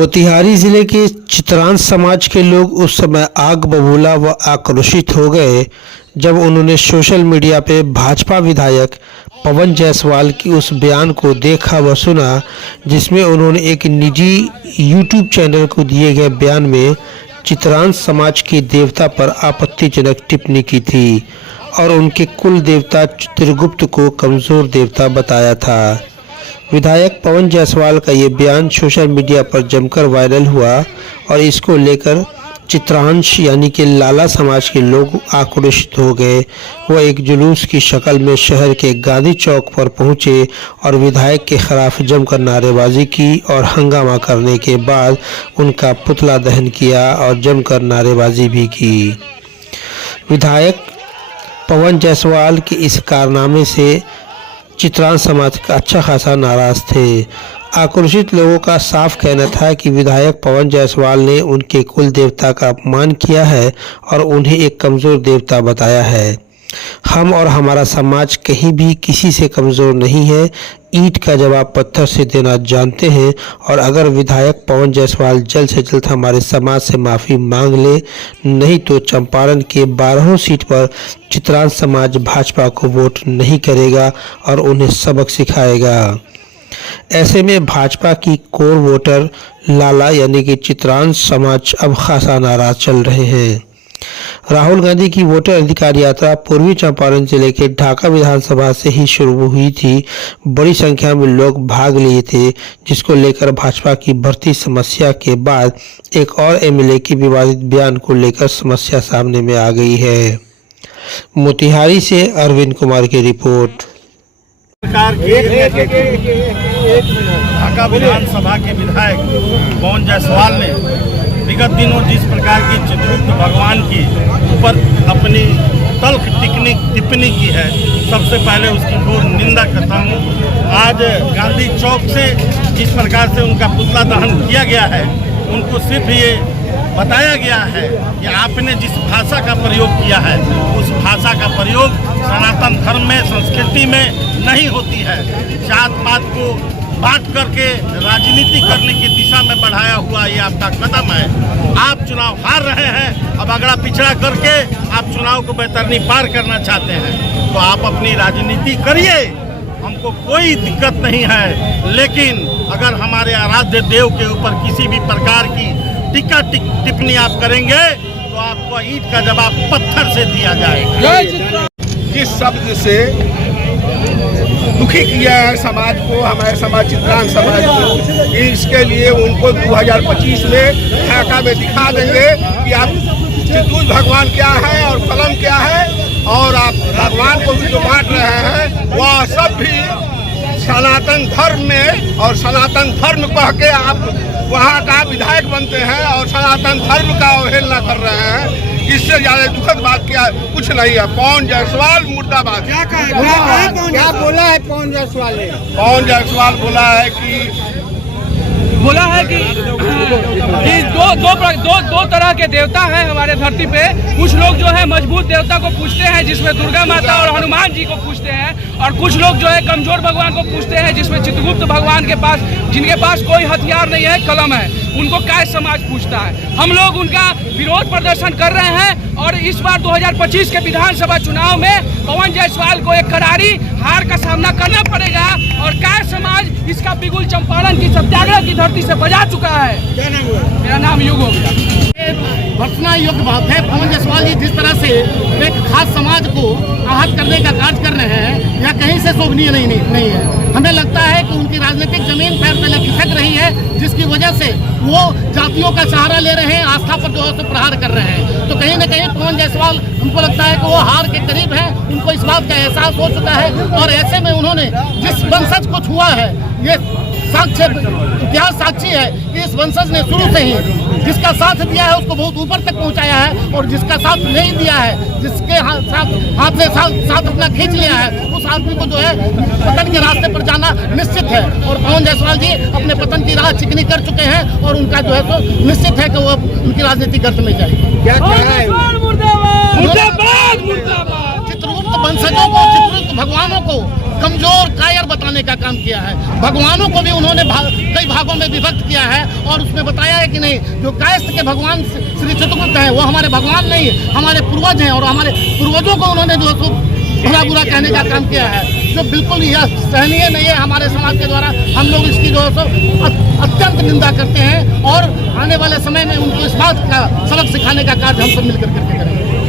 मोतिहारी जिले के चित्रांश समाज के लोग उस समय आग बबूला व आक्रोशित हो गए जब उन्होंने सोशल मीडिया पे भाजपा विधायक पवन जायसवाल की उस बयान को देखा व सुना जिसमें उन्होंने एक निजी यूट्यूब चैनल को दिए गए बयान में चित्रांश समाज के देवता पर आपत्तिजनक टिप्पणी की थी और उनके कुल देवता चित्रगुप्त को कमज़ोर देवता बताया था। विधायक पवन जायसवाल का ये बयान सोशल मीडिया पर जमकर वायरल हुआ और इसको लेकर चित्रांश यानी कि लाला समाज के लोग आक्रोशित हो गए। वह एक जुलूस की शक्ल में शहर के गांधी चौक पर पहुंचे और विधायक के खिलाफ जमकर नारेबाजी की और हंगामा करने के बाद उनका पुतला दहन किया और जमकर नारेबाजी भी की। विधायक पवन जायसवाल के इस कारनामे से चित्रांश समाज का अच्छा खासा नाराज थे। आक्रोशित लोगों का साफ कहना था कि विधायक पवन जायसवाल ने उनके कुल देवता का अपमान किया है और उन्हें एक कमज़ोर देवता बताया है। हम और हमारा समाज कहीं भी किसी से कमज़ोर नहीं है, ईंट का जवाब पत्थर से देना जानते हैं और अगर विधायक पवन जायसवाल जल्द से जल्द हमारे समाज से माफ़ी मांग ले, नहीं तो चंपारण के 12 सीट पर चित्रांश समाज भाजपा को वोट नहीं करेगा और उन्हें सबक सिखाएगा। ऐसे में भाजपा की कोर वोटर लाला यानी कि चित्रांश समाज अब खासा नाराज चल रहे हैं। राहुल गांधी की वोटर अधिकार यात्रा पूर्वी चंपारण जिले के ढाका विधानसभा से ही शुरू हुई थी। बड़ी संख्या में लोग भाग लिए थे, जिसको लेकर भाजपा की बढ़ती समस्या के बाद एक और एमएलए की विवादित बयान को लेकर समस्या सामने में आ गई है। मोतिहारी से अरविंद कुमार की रिपोर्ट। ढाका विधानसभा के विधायक पवन जायसवाल ने विगत दिनों जिस प्रकार की चित्रगुप्त भगवान की ऊपर अपनी तल्ख टिप्पणी की है, सबसे पहले उसकी घोर निंदा करता हूँ। आज गांधी चौक से जिस प्रकार से उनका पुतला दहन किया गया है, उनको सिर्फ ये बताया गया है कि आपने जिस भाषा का प्रयोग किया है उस भाषा का प्रयोग सनातन धर्म में, संस्कृति में नहीं होती है। जात पात को बांट करके राजनीति करने की दिशा में बढ़ाया हुआ ये आपका कदम है। आप चुनाव हार रहे हैं, अब अगड़ा पिछड़ा करके आप चुनाव को बेतरनी पार करना चाहते हैं तो आप अपनी राजनीति करिए, हमको कोई दिक्कत नहीं है। लेकिन अगर हमारे आराध्य देव के ऊपर किसी भी प्रकार की टीका टिप्पणी आप करेंगे तो आपको ईंट का जवाब पत्थर से दिया जाएगा। जिस शब्द से दुखी किया है समाज को, हमारे समाज चित्रांश समाज को, इसके लिए उनको 2025 में ढाका में दिखा देंगे कि आप चित्रगुप्त भगवान क्या है और कलम क्या है, और आप भगवान को भी जो बांट रहे हैं वह सब भी सनातन धर्म में और सनातन धर्म कह के आप वहाँ का विधायक बनते हैं और सनातन धर्म का अवहेलना कर रहे हैं। इससे ज्यादा दुखद बात क्या कुछ नहीं है। पवन जायसवाल मुर्दाबाद। क्या बोला है पवन जायसवाल ने? पवन जायसवाल बोला है कि दो तरह के देवता हैं हमारे धरती पे। कुछ लोग जो है मजबूत देवता को पूजते हैं जिसमें दुर्गा माता और हनुमान जी को पूजते हैं, और कुछ लोग जो है कमजोर भगवान को पूजते हैं जिसमें चित्रगुप्त भगवान के पास, जिनके पास कोई हथियार नहीं है, कलम है, उनको काय समाज पूजता है। हम लोग उनका विरोध प्रदर्शन कर रहे हैं और इस बार 2025 के विधानसभा चुनाव में पवन जायसवाल को एक करारी हार का सामना करना पड़ेगा और काय समाज इसका बिगुल चंपारण की सत्याग्रह की धरती से बजा चुका है। क्या नाम हुआ? मेरा नाम युग हो गया। भर्त्सना योग्य बात है। पवन जायसवाल जी जिस तरह से एक खास समाज को आहत करने का कार्य कर रहे हैं या कहीं से शोभनीय नहीं है। हमें लगता है कि उनकी राजनीतिक जमीन पैर तले खिसक रही है, जिसकी वजह से वो जातियों का सहारा ले रहे हैं, आस्था पर जो है तो प्रहार कर रहे हैं। तो कहीं न कहीं पवन जायसवाल, हमको लगता है कि वो हार के करीब है, उनको इस बात का एहसास हो चुका है और ऐसे में उन्होंने जिस वंशज को छुआ है, ये साक्ष्य इतिहास साक्षी है कि इस वंशज ने शुरू से ही जिसका साथ दिया है उसको बहुत ऊपर तक पहुंचाया है, और जिसका साथ नहीं दिया है, जिसके हाथ से साथ अपना खींच लिया है, उस आदमी को जो है पतन के रास्ते पर जाना निश्चित है। और पवन जायसवाल जी अपने पतन की राह चिकनी कर चुके हैं और उनका जो है तो निश्चित है कि वो उनकी राजनीति गर्त में जाएगी। क्या है? चित्रगुप्त वंशजों को, चित्रगुप्त भगवानों को कमजोर कायर बताने का काम किया है। भगवानों को भी उन्होंने कई भागों में विभक्त किया है और उसमें बताया है कि नहीं, जो कायस्थ के भगवान श्री चित्रगुप्त हैं वो हमारे भगवान नहीं, हमारे पूर्वज हैं और हमारे पूर्वजों को उन्होंने जो है भला बुरा कहने का काम किया है, जो बिल्कुल यह सहनीय नहीं है। हमारे समाज के द्वारा हम लोग इसकी जो है अत्यंत निंदा करते हैं और आने वाले समय में उनको इस बात का सबक सिखाने का कार्य हम सब मिलकर करके करेंगे।